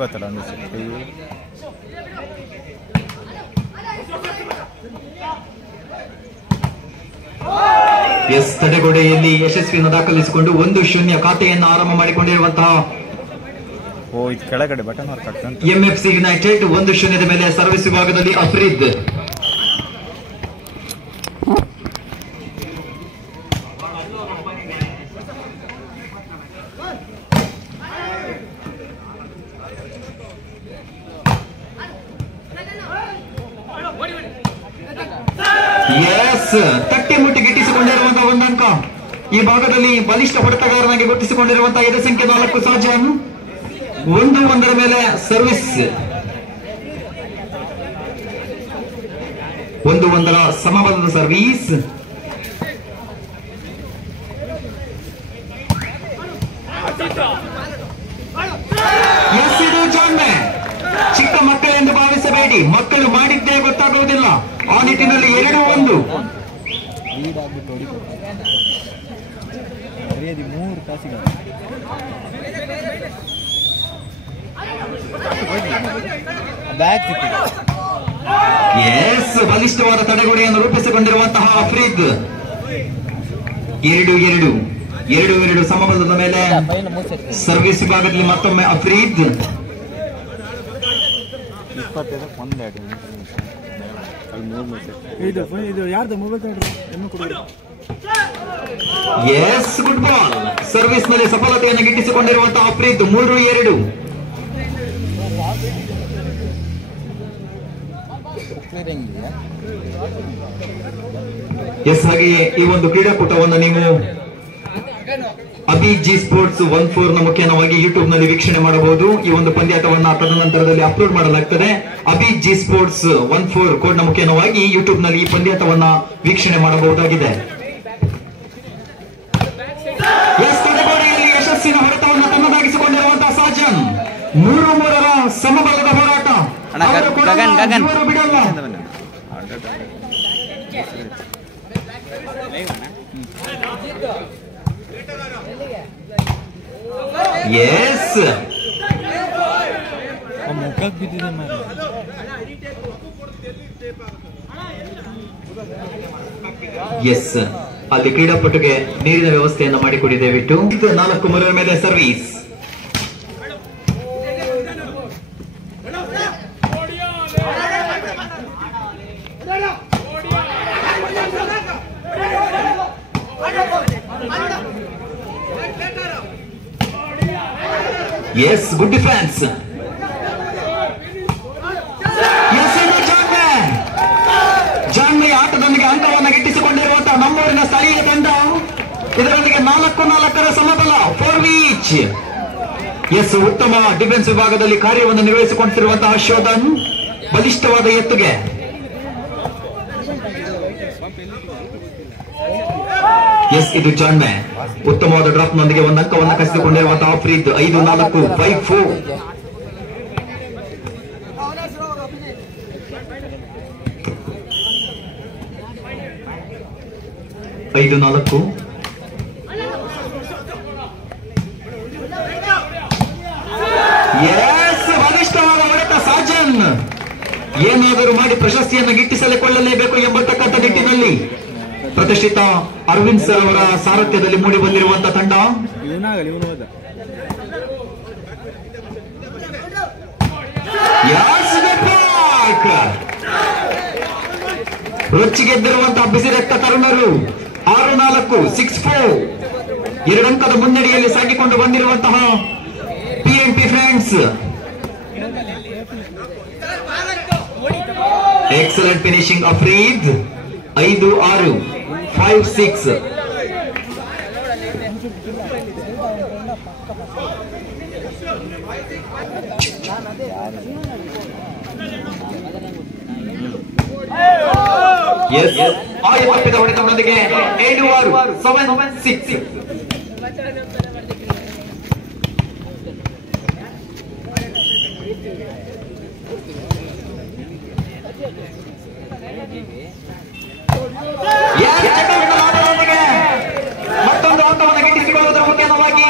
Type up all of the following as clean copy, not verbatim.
ಗೊತ್ತಲ್ಲ ಒಂದು ಎಸ್ ತಡೆಗೋಡೆಯಲ್ಲಿ ಯಶಸ್ವಿಯನ್ನು ದಾಖಲಿಸಿಕೊಂಡು 1-0 ಖಾತೆಯನ್ನು ಆರಂಭ ಮಾಡಿಕೊಂಡಿರುವಂತಹ ಕೆಳಗಡೆ ಬಟನ್ ಎಂಎಫ್ಸಿ ಯುನೈಟೆಡ್ 1-0 ಮೇಲೆ ಸರ್ವಿಸ್ ವಿಭಾಗದಲ್ಲಿ ಅಫ್ರೀದ್. ಎಸ್ ತಟ್ಟಿ ಮುಟ್ಟಿ ಗಿಟ್ಟಿಸಿಕೊಂಡಿರುವಂತಹ ಒಂದಂಕ. ಈ ಭಾಗದಲ್ಲಿ ಬಲಿಷ್ಠ ಹೊಡೆತಗಾರನಾಗಿ ಗುರುತಿಸಿಕೊಂಡಿರುವಂತಹ ಎದೆ ಸಂಖ್ಯೆ 4 ಸಾಜನ್ 1-1 ಮೇಲೆ ಸರ್ವಿಸ್. 1-1 ಸಮಬಲದ ಸರ್ವೀಸ್. ಎಸ್ ಇದು ಜಾಣ್ಮೆ. ಚಿಕ್ಕ ಮಕ್ಕಳೆಂದು ಭಾವಿಸಬೇಡಿ, ಮಕ್ಕಳು ಮಾಡಿದ್ದೇ ಗೊತ್ತಾಗುವುದಿಲ್ಲ. ಆ ನಿಟ್ಟಿನಲ್ಲಿ 2-1 ಎಸ್ ಬಲಿಷ್ಠವಾದ ತಡೆಗೋಡೆಯನ್ನು ರೂಪಿಸಿಕೊಂಡಿರುವಂತಹ ಅಫ್ರೀದ್. 2-2 ಸಮಬಲದ ಮೇಲೆ ಸರ್ವಿಸ್ ವಿಭಾಗದಲ್ಲಿ ಮತ್ತೊಮ್ಮೆ Afreed. Yes good ball. Service ನಲ್ಲಿ ಸಫಲತೆಯನ್ನು ಗಿಟ್ಟಿಸಿಕೊಂಡಿರುವಂತಹ ಅಫ್ರೀದ್. 3-2 ಎಸ್ ಹಾಗೆಯೇ ಈ ಒಂದು ಕ್ರೀಡಾಕೂಟವನ್ನು ನೀವು ಅಭಿ ಜಿ ಸ್ಪೋರ್ಟ್ಸ್ 14 ನ ಮುಖೇನವಾಗಿ ಯೂಟ್ಯೂಬ್ ನಲ್ಲಿ ವೀಕ್ಷಣೆ ಮಾಡಬಹುದು. ಈ ಒಂದು ಪಂದ್ಯಾಟವನ್ನು ತದನಂತರದಲ್ಲಿ ಅಪ್ಲೋಡ್ ಮಾಡಲಾಗ್ತದೆ. ಅಭಿ ಜಿ ಸ್ಪೋರ್ಟ್ಸ್ 14 ಕೋಡ್ ನ ಮುಖೇನವಾಗಿ ಯೂಟ್ಯೂಬ್ ನಲ್ಲಿ ಈ ಪಂದ್ಯಾಟವನ್ನ ವೀಕ್ಷಣೆ ಮಾಡಬಹುದಾಗಿದೆ. ಎಸ್ ತಡೆಗೋಡೆಯಲ್ಲಿ ಯಶಸ್ಸಿನ ಹೊಡೆತವನ್ನು ತನ್ನದಾಗಿಸಿಕೊಂಡಿರುವಂತಹ ಸಾಜನ್. 3-3 ಸಮಬಲದ ಹೋರಾಟ. ಇವರು ಬಿಡಲ್ಲ. ಎಸ್ ಎಸ್ ಅಲ್ಲಿ ಕ್ರೀಡಾಪಟುಗೆ ನೀರಿನ ವ್ಯವಸ್ಥೆಯನ್ನು ಮಾಡಿಕೊಡಿದ್ದೇವೆ. 4-3 ಮೇಲೆ ಸರ್ವೀಸ್. Yes good defence. ಜಾನ್ಮೆ ಆಟದೊಂದಿಗೆ ಅಂಕವನ್ನು ಗಿಟ್ಟಿಸಿಕೊಂಡಿರುವಂತಹ ನಮ್ಮೂರಿನ ಸ್ಥಳೀಯ ತಂಡ. ಇದರೊಂದಿಗೆ 4-4 ಸಮಬಲ 4 ಈಚ್. ಎಸ್ ಉತ್ತಮ ಡಿಫೆನ್ಸ್ ವಿಭಾಗದಲ್ಲಿ ಕಾರ್ಯವನ್ನು ನಿರ್ವಹಿಸಿಕೊಂಡಿರುವಂತಹ ಶೋಧನ್. ಬಲಿಷ್ಠವಾದ ಎತ್ತುಗೆ. ಎಸ್ ಇದು ಜಾನ್ಮೆ. ಉತ್ತಮವಾದ ಡ್ರಾಪ್ ನೊಂದಿಗೆ ಒಂದು ಅಂಕವನ್ನು ಕಸಿದುಕೊಂಡಿರುವಂತಹ ಅಫ್ರೀದ್. 5-4 5-4. 5-4. ಎಸ್ ಬಲಿಷ್ಠವಾದ ಹೊಡೆತ ಸಾಜನ್. ಏನಾದರೂ ಮಾಡಿ ಪ್ರಶಸ್ತಿಯನ್ನು ಗಿಟ್ಟಿಸಿಕೊಳ್ಳಲೇಬೇಕು ಎಂಬತಕ್ಕಂಥ ನಿಟ್ಟಿನಲ್ಲಿ ಪ್ರತಿಷ್ಠಿತ ಅರವಿಂದ್ ಸರ್ ಅವರ ಸಾರಥ್ಯದಲ್ಲಿ ಮೂಡಿ ಬಂದಿರುವಂತಹ ತಂಡ. ರೊಚ್ಚಿಗೆದ್ದಿರುವಂತಹ ಬಿಸಿ ರಕ್ತ ತರುಣರು. 6-4 6-4 2 ಅಂಕದ ಮುನ್ನಡೆಯಲ್ಲಿ ಸಾಗಿಕೊಂಡು ಬಂದಿರುವಂತಹ PNP friends. Excellent finishing Afreed. 5-6 5-6. Yes ಆಯ ತಪ್ಪಿದ ಹೊಡೆತದೊಂದಿಗೆ 7-6 7-6. ಮತ್ತೊಂದು ಹಂತವನ್ನು ಗಿಟ್ಟಿಸಿಕೊಳ್ಳುವುದರ ಮುಖ್ಯವಾಗಿ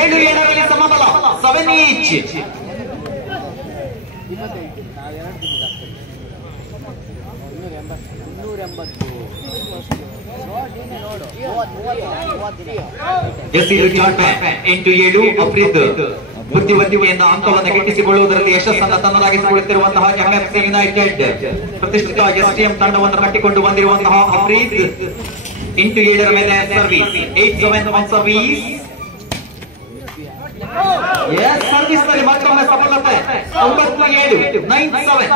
7-7 ಸಮಬಲ 7 ಈಚ್. ಬುದ್ಧಿವಂತಿಕೆಯಿಂದ ಅಂಕವನ್ನು ಗಿಟ್ಟಿಸಿಕೊಳ್ಳುವುದರಲ್ಲಿ ಯಶಸ್ಸನ್ನು ತನ್ನದಾಗಿಸಿಕೊಳ್ಳುತ್ತಿರುವಂತಹ ಎಂಎಫ್ಸಿ ಯುನೈಟೆಡ್ ಪ್ರತಿಷ್ಠಿತ ಎಸ್ಟಿಎಂ ತಂಡವನ್ನು ಕಟ್ಟಿಕೊಂಡು ಬಂದಿರುವಂತಹ ಅಫ್ರೀದ್ ಇಂಟು 7 ಮೇಲೆ ಸರ್ವಿಸ್ 8-7 ಆನ್ ಸರ್ವಿಸ್. ಸರ್ವಿಸ್ ನಲ್ಲಿ ಮತ್ತೊಮ್ಮೆ ಸಫಲತೆ 9-7 9-7.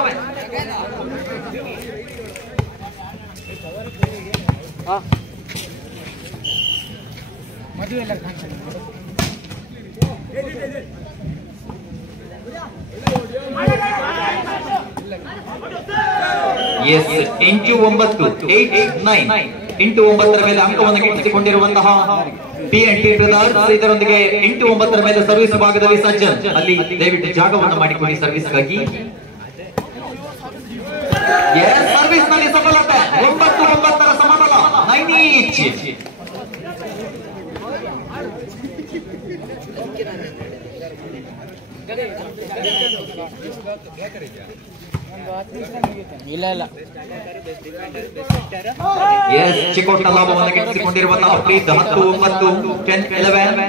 ಇಂಟು 9 8-9 ಇಂಟು 9 ಮೇಲೆ ಅಂಕವನ್ನು ಗಿಟ್ಟಿಸಿಕೊಂಡಿರುವಂತಹ ಟಿ ಬ್ರದರ್ಸ್. ಇದರೊಂದಿಗೆ ಇಂಟು 9 ಮೇಲೆ ಸರ್ವಿಸ್ ಭಾಗದಲ್ಲಿ ಸಜ್ಜನ್ ಅಲ್ಲಿ ದಯವಿಟ್ಟು ಜಾಗವನ್ನು ಮಾಡಿಕೊಳ್ಳಿ ಸರ್ವಿಸ್ಗಾಗಿ. ಸರ್ವಿಸ್ ನಲ್ಲಿ ಸಫಲತೆ 9-9 ಸಮಬಲ 9 ಈಚ್. ಚಿಕ್ಕೋಟ ಲಾಭವನ್ನು ಗಿಟ್ಟಿಸಿಕೊಂಡಿರುವಂತಹ ಅಫ್ರೀದ್ 10-9 10-11.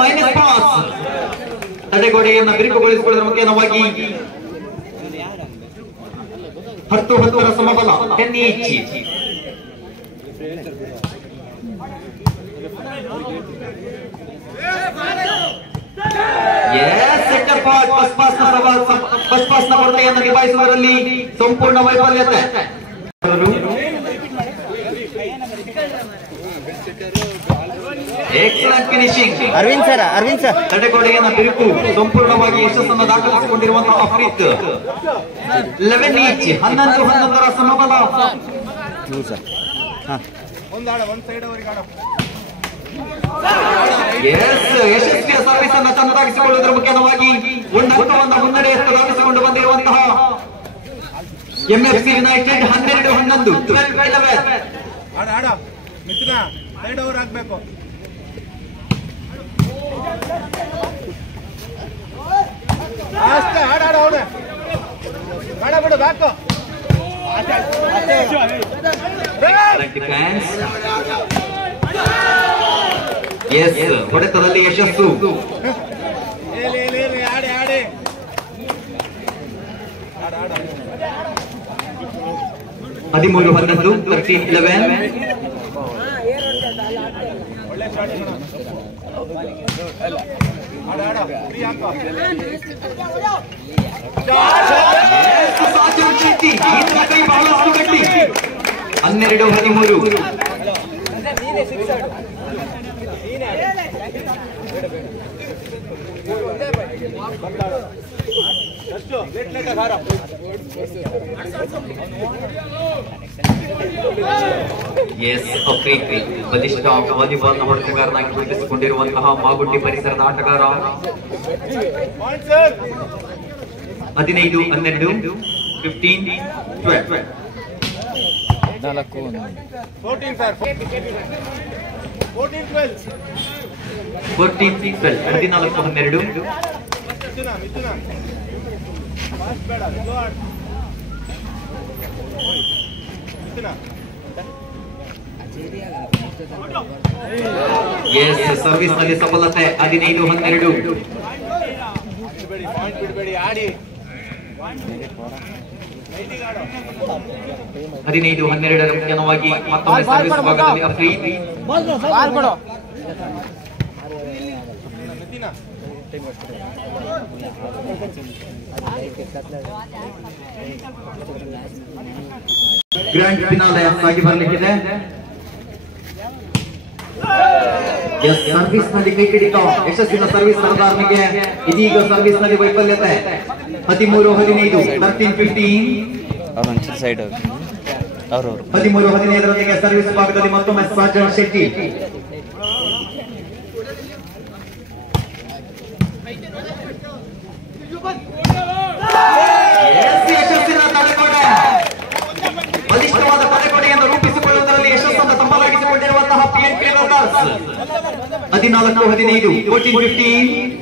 ಮೈನಸ್ ಪಾಸ್ ತಡೆಗೋಡೆಯನ್ನು ಬಿರುಕುಗೊಳಿಸಿಕೊಳ್ಳುವ ಮುಖ್ಯವಾಗಿ 10-10 ಸಮಬಲ 10 ಈಚ್. ಫಸ್ಟ್ ಪಾಸ್ ನ ಕೊರತೆಯನ್ನು ನಿಭಾಯಿಸುವುದರಲ್ಲಿ ಸಂಪೂರ್ಣ ವೈಫಲ್ಯತೆ. Excellent finishing Arvind sir. ತಡೆಗೋಡೆಯನ್ನು ಬಿರುಕು ಸಂಪೂರ್ಣವಾಗಿ ಯಶಸ್ಸನ್ನು ದಾಖಲಿಸಿಕೊಂಡಿರುವಂತಹ ಅಫ್ರೀದ್ 11 ಈಚ್ 11-11 ಸಮಬಲ. ಯಶಸ್ವಿಯ ಸರ್ವಿಸ್ ಅನ್ನು ತನ್ನದಾಗಿಸಿಕೊಳ್ಳುವುದರ ಮುಖ್ಯವಾಗಿ ಒಂದು ಅಂಕವನ್ನು ಮುನ್ನಡೆಯತ್ತ ದಾಖಲಿಸಿಕೊಂಡು ಬಂದಿರುವಂತಹ ಎಂಎಫ್ಸಿ ಯುನೈಟೆಡ್ 12-11 12-11. ಹೊಡೆತದಲ್ಲಿ ಯಶಸ್ಸು. 13-11 13-11. ಕೈ ಬಹಳಷ್ಟು ಗಟ್ಟಿ 12-13. ಬಲಿಷ್ಠ ವಾಲಿಬಾಲ್ ನ ಹೊಡೆತಗಾರನಾಗಿ ಗುರುತಿಸಿಕೊಂಡಿರುವಂತಹ ಮಾಗುಂಡಿ ಪರಿಸರದ ಆಟಗಾರ 15-12 15-12. 14-12 ಸರ್ವಿಸ್ ನಲ್ಲಿ ಸಫಲತೆ 15-12. 15-12 ಮುಖ್ಯವಾಗಿ ಮತ್ತೊಮ್ಮೆ ಸರ್ವಿಸ್ ಭಾಗದಲ್ಲಿ ಅಫ್ರೀದ್. ಗ್ರ್ಯಾಂಡ್ ಫಿನಾಲೆ ಆಗಿ ಬರಲಿಕ್ಕಿದೆ. ಸರ್ವಿಸ್ ನಲ್ಲಿ ಕೈಕಿಡಿತ ಯಶಸ್ಸಿನ ಸರ್ವಿಸ್ ಸರ್ದಾರ್ನಿಗೆ ಇದೀಗ ಸರ್ವಿಸ್ ನಲ್ಲಿ ವೈಫಲ್ಯತೆ 13-15 13-15 ಸರ್ವಿಸ್ ಭಾಗದಲ್ಲಿ ಮತ್ತೊಮ್ಮೆ ಸಾಜನ್ ಶೆಟ್ಟಿ. ಯಶಸ್ಸಿನ 14-15 14-15.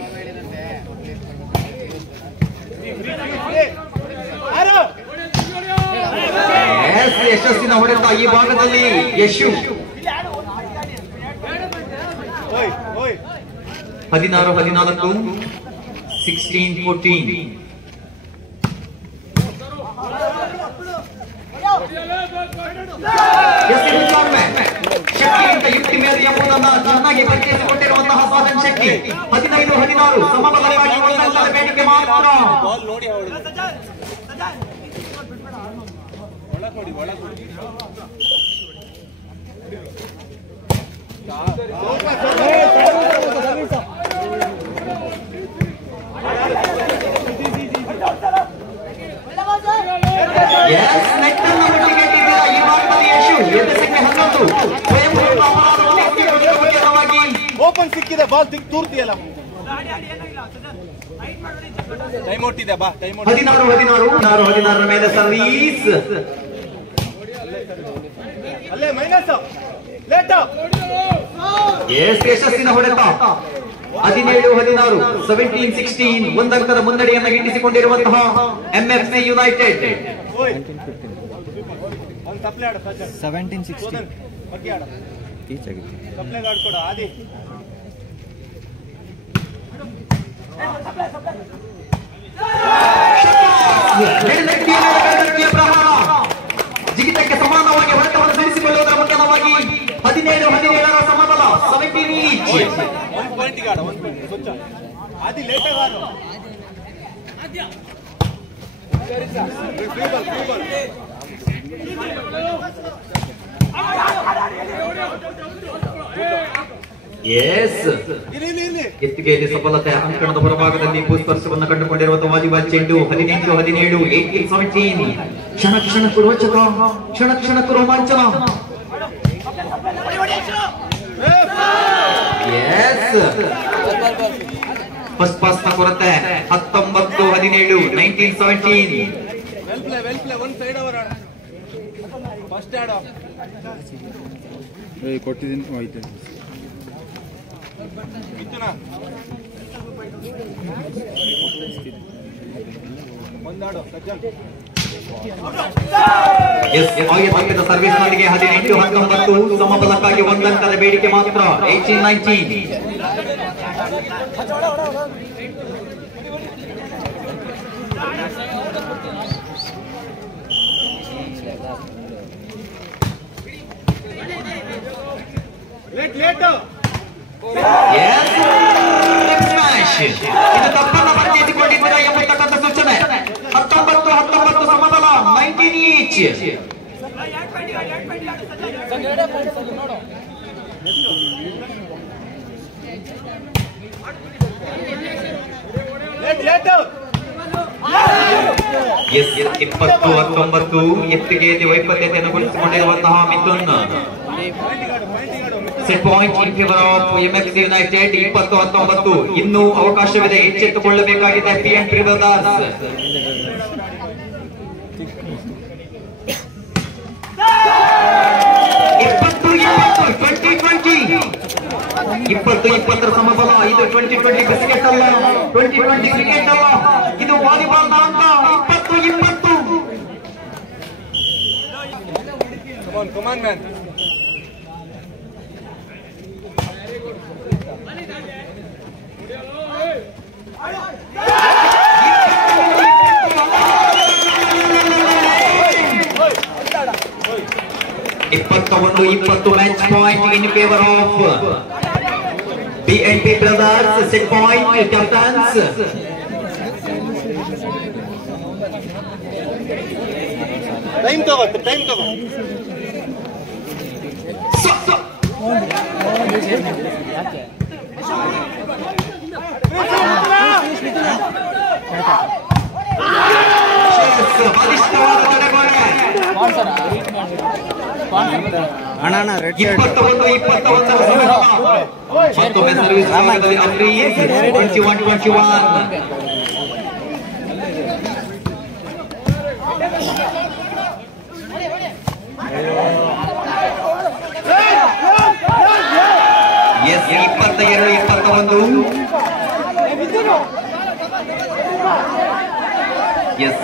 ಯಶಸ್ಸಿನ ಹೊಡೆತ ಈ ಭಾಗದಲ್ಲಿ ಯಶು 16-14 16-14. ಶಕ್ತಿಯಿಂದ ಯುಕ್ತಿ ಮೇಲೆ ಎಂಬುದನ್ನ ಚೆನ್ನಾಗಿ ಪರಿಚಯಿಸಿಕೊಂಡಿರುವಂತಹ ಸಾಧನ್ ಶಕ್ತಿ. 15-16 ಸಮಬಲವಾಗಿ ಒಂದೊಂದರ ಬೇಡಿಕೆ ಮಾತ್ರ. ಓಪನ್ ಸಿಕ್ಕಿದೆ, ಬಾಲ್ ತೂರ್ತಿಯಲ್ಲ. 16 ಮೇಲೆ ಸರ್ವೀಸ್ ಅಲ್ಲೇ ಮೈನಸ್ ಲೇಟ್. ಯಶಸ್ಸಿನ ಹೊಡೆತ 17-16 17-16 ಒಂದಂಕದ ಮುನ್ನಡೆಯನ್ನು ಗಿಟ್ಟಿಸಿಕೊಂಡಿರುವಂತಹ MFC ಯುನೈಟೆಡ್. 17-16 ಆದಿ ಜಿಗಿತಕ್ಕೆ ಸಮಾನವಾಗಿ ಹೊಡೆತವನ್ನು ಸರಿಸಿಕೊಳ್ಳುವುದರ ಮುಖ್ಯವಾಗಿ 17-17 ಸಮಬಲ 17 ಈಚ್. ಆದಿ ಲೇಟ್ ಎತ್ತಿಗೆಯಲ್ಲಿ ಸಫಲತೆ. ಅಂಕಣದ ಹೊರಭಾಗದಲ್ಲಿ ಭೂಸ್ಪರ್ಶವನ್ನು ಕಂಡುಕೊಂಡಿರುವಂತಹ ವಾಲಿಬಾಲ್ ಚೆಂಡು. 18-17 18-17. ಕ್ಷಣ ಕ್ಷಣಕ್ಕೂ ರೋಚಕ, ಕ್ಷಣ ಕ್ಷಣಕ್ಕೂ ರೋಮಾಂಚನ. ಫಸ್ಟ್ ಪಾಸ್ ನ ಕೊರತೆ. 19-17 19-17. ಕೊಟ್ಟಿದ್ದೀನಿ. ಸರ್ವಿಸ್ ನೊಂದಿಗೆ 18-19 ಸಮಬಲಕ್ಕಾಗಿ ಒಂದಂಕದ ಬೇಡಿಕೆ ಮಾತ್ರ. 18-19. ಇದು ತಪ್ಪನ್ನು ಪರಿಚಯಿಸಿಕೊಂಡಿದ್ದೀರಾ ಎಂಬತಕ್ಕಂಥ ಸೂಚನೆ. 19-19 ಸಮಬಲ 19 ಈಚ್. ಎಸ್ 20-19 ಎತ್ತಿಗೆಯಲ್ಲಿ ವೈಫಲ್ಯತೆಯನ್ನು ಗುರುತಿಸಿಕೊಂಡಿರುವಂತಹ Mithun. Set point in favour of MFC united. 20-19 ಇನ್ನೂ ಅವಕಾಶವಿದೆ, ಎಚ್ಚೆತ್ತುಕೊಳ್ಳಬೇಕಾಗಿದೆ PNP ಬ್ರದರ್ಸ್. 20-20 ಸಮಬಲ. ಇದು 20-20 ಕ್ರಿಕೆಟ್ ಅಲ್ಲ, 20-20 ಕ್ರಿಕೆಟ್ ಅಲ್ಲ, ಇದು ವಾಲಿಬಾಲ್ ನ ಅಂಕ. 20-20. Come on man. match point in favor of PNP brothers. Set point captains. Time cover. ಅಣ್ಣ 21-21 ಎಸ್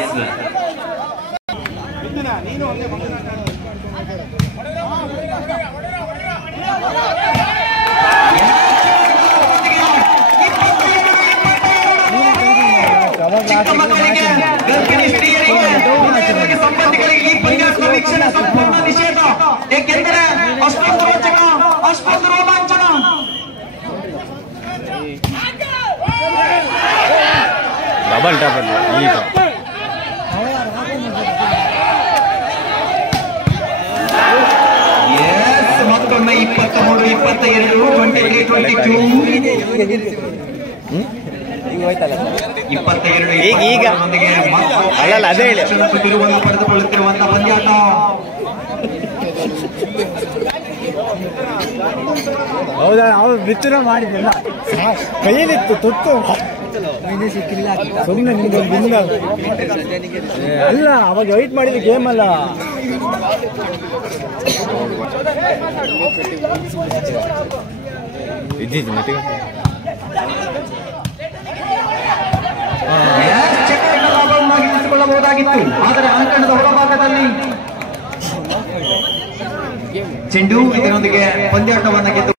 ನೀನು ಒಂದೇ ಚಿಕ್ಕ ಮಕ್ಕಳಿಗೆ, ಗರ್ಭಿಣಿ ಸ್ತ್ರೀಯರಿಗೆ, ಸಂಬಂಧಿಗಳಿಗೆ ಈ ಪಂದ್ಯಾಟದ ವೀಕ್ಷಣೆ ಸಂಪೂರ್ಣ ನಿಷೇಧ. ಏಕೆಂದರೆ ಅಷ್ಟೊಂದು ರೋಚಕ, ಅಷ್ಟೊಂದು ರೋಮಾಂಚನ. ಡಬಲ್ ಈಗ ಮತ್ತೊಮ್ಮೆ 23, 22, 23, 22 ಈಗ ಅಲ್ಲಲ್ಲ ಅದೇ ಹೇಳಿ ತಿರುವನ್ನು ಪಡೆದುಕೊಳ್ಳುತ್ತಿರುವಂತಹ ಪಂದ್ಯಾಟ. ಹೌದಾ? ಅವ್ರು ಬಿತ್ತನೆ ಮಾಡಿದ್ದಿಲ್ಲ, ಕೈಯಲ್ಲಿತ್ತು ತುತ್ತು ಸಿಕ್ಕಿಲ್ಲ. ಸುಮ್ಮನೆ ನಿಮ್ಗೆ ಅಲ್ಲ, ಅವಾಗ ವೈಟ್ ಮಾಡಿದ ಗೇಮ್ ಅಲ್ಲ. ಲಾಭವನ್ನಾಗಿಸಿಕೊಳ್ಳಬಹುದಾಗಿತ್ತು, ಆದರೆ ಅಂಕಣದ ಹೊರಭಾಗದಲ್ಲಿ ಚೆಂಡು ಇದರೊಂದಿಗೆ ಪಂದ್ಯಾಟವನ್ನು ಗೆದ್ದು